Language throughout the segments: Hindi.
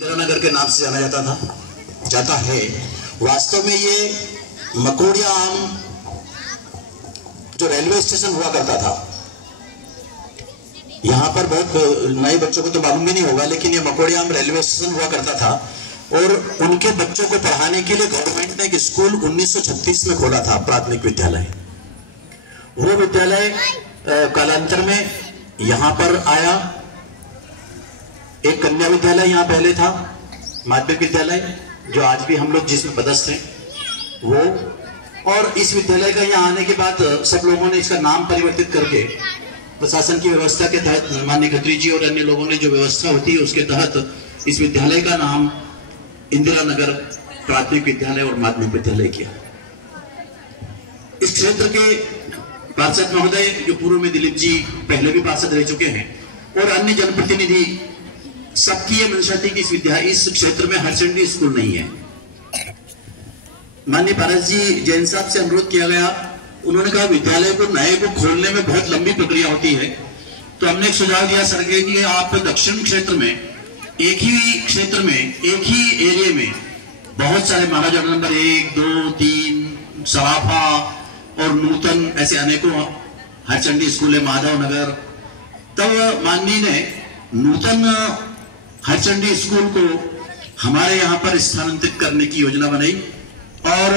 इंदिरा नगर के नाम से जाना जाता है। वास्तव में ये मकोड़िया आम जो रेलवे स्टेशन हुआ करता था, यहाँ पर बहुत नए बच्चों को तो मालूम भी नहीं होगा, लेकिन ये मकोड़िया आम रेलवे स्टेशन हुआ करता था और उनके बच्चों को पढ़ाने के लिए गवर्नमेंट ने एक स्कूल 1936 में खोला था, प्राथमिक विद्यालय। वो विद्यालय कालांतर में यहाँ पर आया। एक कन्या विद्यालय यहाँ पहले था, माध्यमिक विद्यालय, जो आज भी हम लोग जिसमें पदस्थ हैं वो। और इस विद्यालय का यहाँ आने के बाद सब लोगों ने इसका नाम परिवर्तित करके प्रशासन की व्यवस्था के तहत, माननीय खत्री जी और अन्य लोगों ने जो व्यवस्था होती है उसके तहत इस विद्यालय का नाम इंदिरा नगर प्राथमिक विद्यालय और माध्यमिक विद्यालय किया। इस क्षेत्र के पार्षद महोदय, जो पूर्व में दिलीप जी पहले भी पार्षद रह चुके हैं, और अन्य जनप्रतिनिधि, सबकी ये मंशा थी कि इस क्षेत्र में हायर सेकेंडरी स्कूल नहीं है। माननीय पारस जी जैन साहब से अनुरोध किया गया, उन्होंने कहा विद्यालय को नए को खोलने में बहुत लंबी प्रक्रिया होती है, तो हमने एक सुझाव दिया सर के कि आप दक्षिण क्षेत्र में एक ही एरिया में बहुत सारे महाराजा नंबर 1, 2, 3, सराफा और नूतन ऐसे अनेकों हायर सेकेंडरी स्कूल है, माधव नगर। तब माननीय ने नूतन हायर सेकेंडरी स्कूल को हमारे यहाँ पर स्थानांतरित करने की योजना बनाई और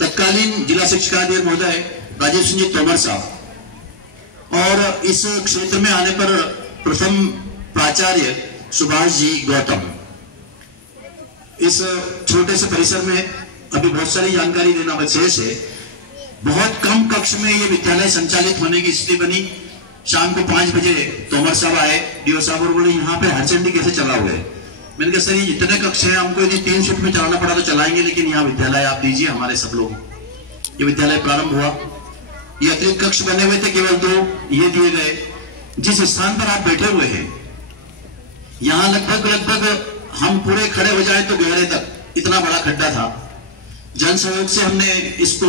तत्कालीन जिला शिक्षा अधिकारी महोदय राजीव सिंह जी तोमर साहब और इस क्षेत्र में आने पर प्रथम प्राचार्य सुभाष जी गौतम। इस छोटे से परिसर में अभी बहुत सारी जानकारी देना विशेष है। बहुत कम कक्ष में ये विद्यालय संचालित होने की स्थिति बनी। शाम को 5 बजे तोमर साहब आए, डीओ साहब, और बोले यहाँ पे हायर सेकेंडरी कैसे चलाओगे? मैंने कहा सर ये जितने कक्ष हैं हमको यदि 3 शिफ्ट में चलाना पड़ा तो चलाएंगे, लेकिन यहाँ विद्यालय आप दीजिए हमारे सब लोग। ये विद्यालय प्रारंभ हुआ। ये अतिरिक्त कक्ष बने हुए थे, केवल 2 ये दिए गए। जिस स्थान पर आप बैठे हुए हैं यहाँ लगभग हम पूरे खड़े हो जाए तो गहरे तक इतना बड़ा खड्डा था। जन सहयोग से हमने इसको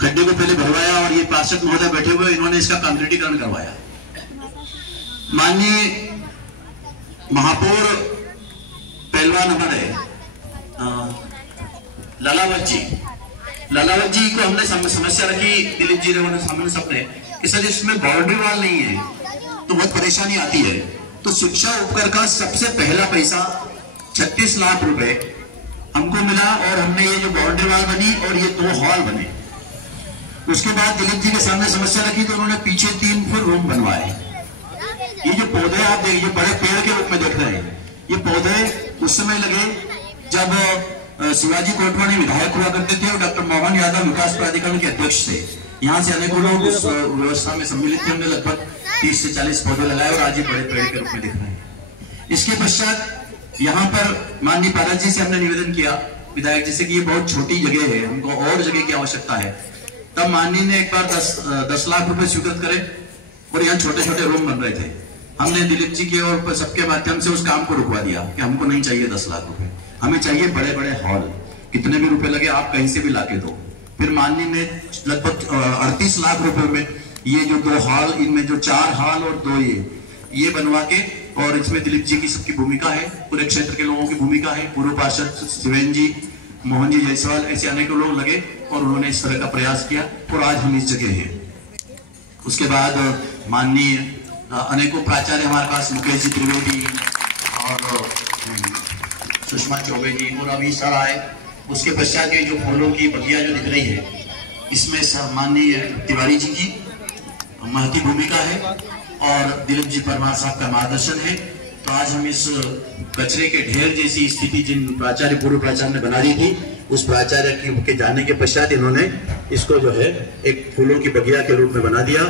खड्डे को पहले भरवाया और ये पार्षद महोदय बैठे हुए, इन्होंने इसका कंक्रीटीकरण करवाया। माननीय महापौर पहलवान हमारे लालावत जी को हमने समस्या रखी, दिलीप जी ने सामने सबने कि सर इसमें बाउंड्री वॉल नहीं है तो बहुत परेशानी आती है। तो शिक्षा उपकर का सबसे पहला पैसा 36 लाख रुपए हमको मिला और हमने ये जो बाउंड्री वॉल बनी और ये 2 हॉल बने। उसके बाद दिलीप जी के सामने समस्या रखी तो उन्होंने पीछे 3 फुट रूम बनवाए। ये जो पौधे आप देख, ये बड़े पेड़ के रूप में देख रहे हैं, ये पौधे उस समय लगे जब शिवाजी कोटवानी विधायक हुआ करते थे और डॉक्टर मोहन यादव विकास प्राधिकरण के अध्यक्ष थे। यहाँ से अनेकों लोग उस व्यवस्था में सम्मिलित थे। हमने लगभग 30 से 40 पौधे लगाए और आज ये बड़े पेड़ के रूप में दिख रहे हैं। इसके पश्चात यहाँ पर माननीय पारस जी से हमने निवेदन किया विधायक जी से कि ये बहुत छोटी जगह है, हमको और जगह की आवश्यकता है। तब माननीय ने एक बार 10 लाख रुपए स्वीकृत करे और यहाँ छोटे छोटे रूम बन रहे थे। हमने दिलीप जी के और सबके माध्यम से उस काम को रुकवा दिया कि हमको नहीं चाहिए 10 लाख रुपए, हमें चाहिए बड़े बड़े हॉल, कितने भी रुपए लगे आप कहीं से भी लाके दो। फिर माननीय ने लगभग 38 लाख रुपए में ये जो 2 हॉल, इनमें जो 4 हॉल और 2 ये बनवा के, और इसमें दिलीप जी की सबकी भूमिका है, पूरे क्षेत्र के लोगों की भूमिका है, पूर्व पार्षद शिवेन जी, मोहन जी जायसवाल, ऐसे अनेकों लोग लगे और उन्होंने इस तरह का प्रयास किया और आज हम इस जगह हैं। उसके बाद माननीय अनेकों प्राचार्य हमारे पास, मुकेश जी त्रिवेदी और सुषमा चौबे जी और अभी सर आए। उसके पश्चात ये जो फूलों की बगिया जो दिख रही है, इसमें माननीय तिवारी जी की महती भूमिका है और दिलीप जी परमार साहब का मार्गदर्शन है। तो आज हम इस कचरे के ढेर जैसी स्थिति जिन प्राचार्य, पूर्व प्राचार्य ने बना दी थी, उस प्राचार्य के जाने के पश्चात इन्होंने इसको जो है एक फूलों की बगिया के रूप में बना दिया।